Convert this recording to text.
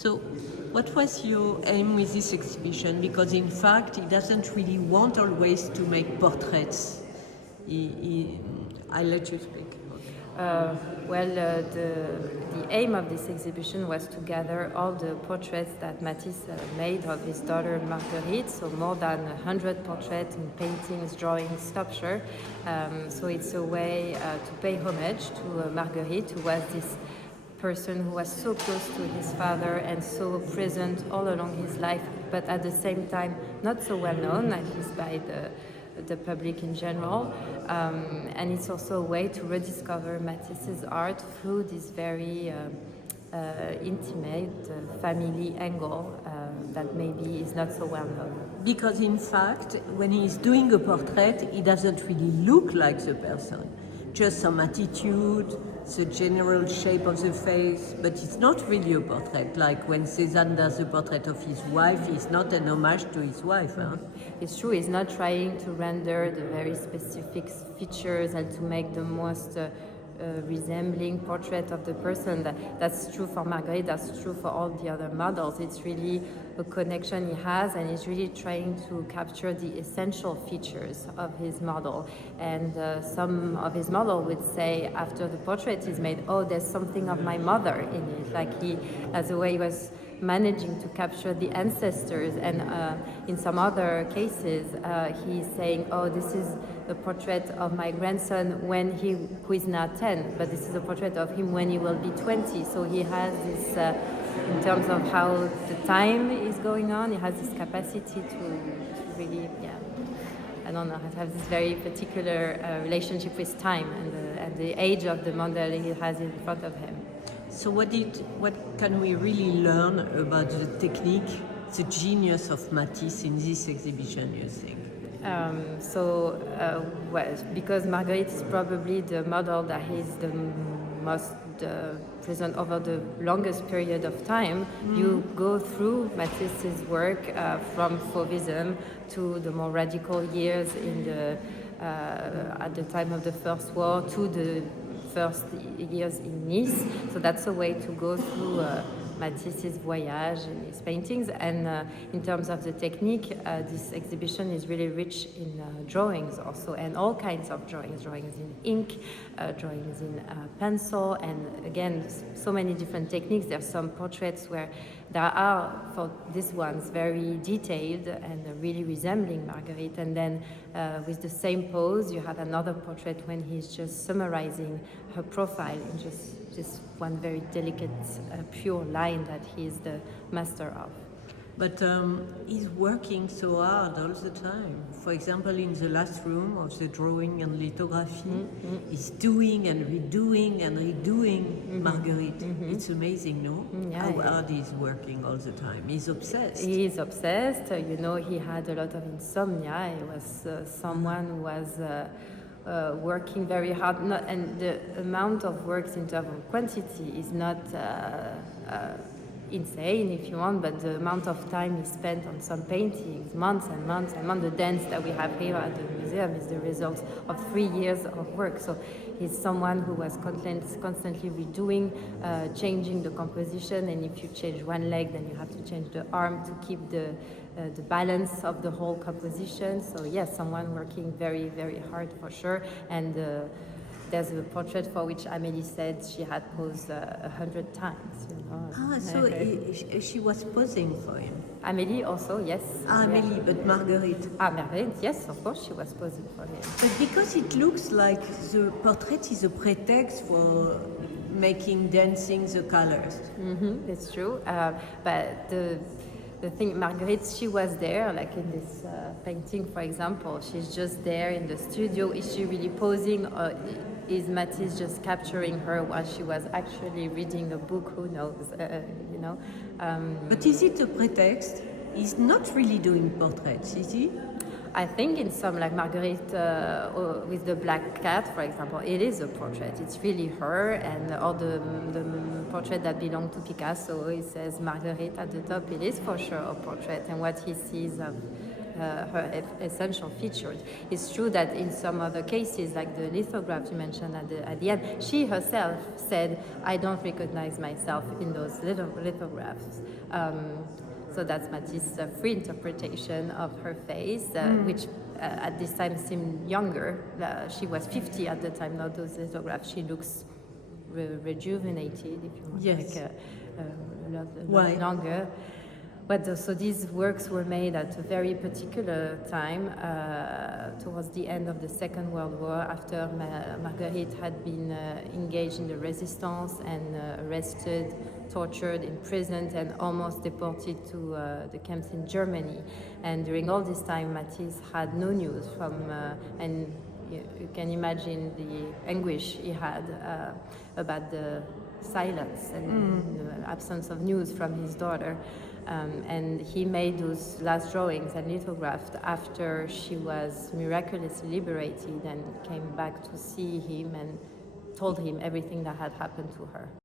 So, what was your aim with this exhibition? Because in fact, he doesn't really want always to make portraits. I let you speak. The aim of this exhibition was to gather all the portraits that Matisse made of his daughter Marguerite, so more than 100 portraits in paintings, drawings, sculpture. So it's a way to pay homage to Marguerite, who was this person who was so close to his father and so present all along his life, but at the same time not so well known, at least by the public in general. And it's also a way to rediscover Matisse's art through this very intimate family angle that maybe is not so well known. Because in fact, when he's doing a portrait, he doesn't really look like the person. Just some attitude, the general shape of the face, but it's not really a portrait. Like when Cézanne does a portrait of his wife, it's not an homage to his wife. Huh? It's true, he's not trying to render the very specific features and to make the most resembling portrait of the person. That's true for Marguerite, that's true for all the other models. It's really a connection he has, and he's really trying to capture the essential features of his model. And some of his model would say after the portrait is made, oh, there's something of my mother in it. Like he, as a way he was managing to capture the ancestors, and in some other cases he's saying, oh, this is a portrait of my grandson who is now 10, but this is a portrait of him when he will be 20. So he has this, in terms of how the time is going on, he has this capacity to really, I don't know, have this very particular relationship with time and the age of the model he has in front of him. So what can we really learn about the technique, the genius of Matisse in this exhibition, you think? Because Marguerite is probably the model that is the most present over the longest period of time, you go through Matisse's work from Fauvism to the more radical years at the time of the First War to the first years in Nice. So that's a way to go through Matisse's voyage and his paintings. And in terms of the technique, this exhibition is really rich in drawings also, and all kinds of drawings in ink, drawings in pencil, and again, so many different techniques. There are some portraits where there are, for these ones, very detailed and really resembling Marguerite, and then with the same pose, you have another portrait when he's just summarizing her profile in just one very delicate, pure line that he's the master of. But he's working so hard all the time. For example, in the last room of the drawing and lithography, he's doing and redoing Marguerite. It's amazing, no? How hard he's working all the time. He's obsessed. He's obsessed. You know, he had a lot of insomnia. He was someone who was working very hard. And the amount of works in terms of quantity is not insane, if you want, but the amount of time he spent on some paintings, months and months and months. The dance that we have here at the museum is the result of 3 years of work. So he's someone who was constantly redoing, changing the composition, and if you change one leg, then you have to change the arm to keep the balance of the whole composition. So yes, someone working very, very hard for sure. And there's a portrait for which Amélie said she had posed 100 times. You know. So she was posing for him. Amélie also, yes. Amélie, but Marguerite. Marguerite, yes, of course, she was posing for him. But because it looks like the portrait is a pretext for making dancing the colors. It's true, but the thing, Marguerite, she was there, like in this painting, for example. She's just there in the studio. Is she really posing, or is Matisse just capturing her while she was actually reading a book? Who knows, you know? But is it a pretext? He's not really doing portraits, is he? I think in some, like Marguerite with the black cat, for example, it is a portrait. It's really her, and all the portrait that belonged to Picasso, it says Marguerite at the top. It is for sure a portrait, and what he sees of essential features. It's true that in some other cases, like the lithograph you mentioned at the end, she herself said, "I don't recognize myself in those lithographs." So that's Matisse's free interpretation of her face, which at this time seemed younger. She was 50 at the time, not those lithographs. She looks rejuvenated, if you want, yes. like a lot longer. But so these works were made at a very particular time, towards the end of the Second World War, after Marguerite had been engaged in the resistance and arrested, tortured, imprisoned, and almost deported to the camps in Germany. And during all this time, Matisse had no news from, and you can imagine the anguish he had about the silence and the absence of news from his daughter. And he made those last drawings and lithographs after she was miraculously liberated and came back to see him and told him everything that had happened to her.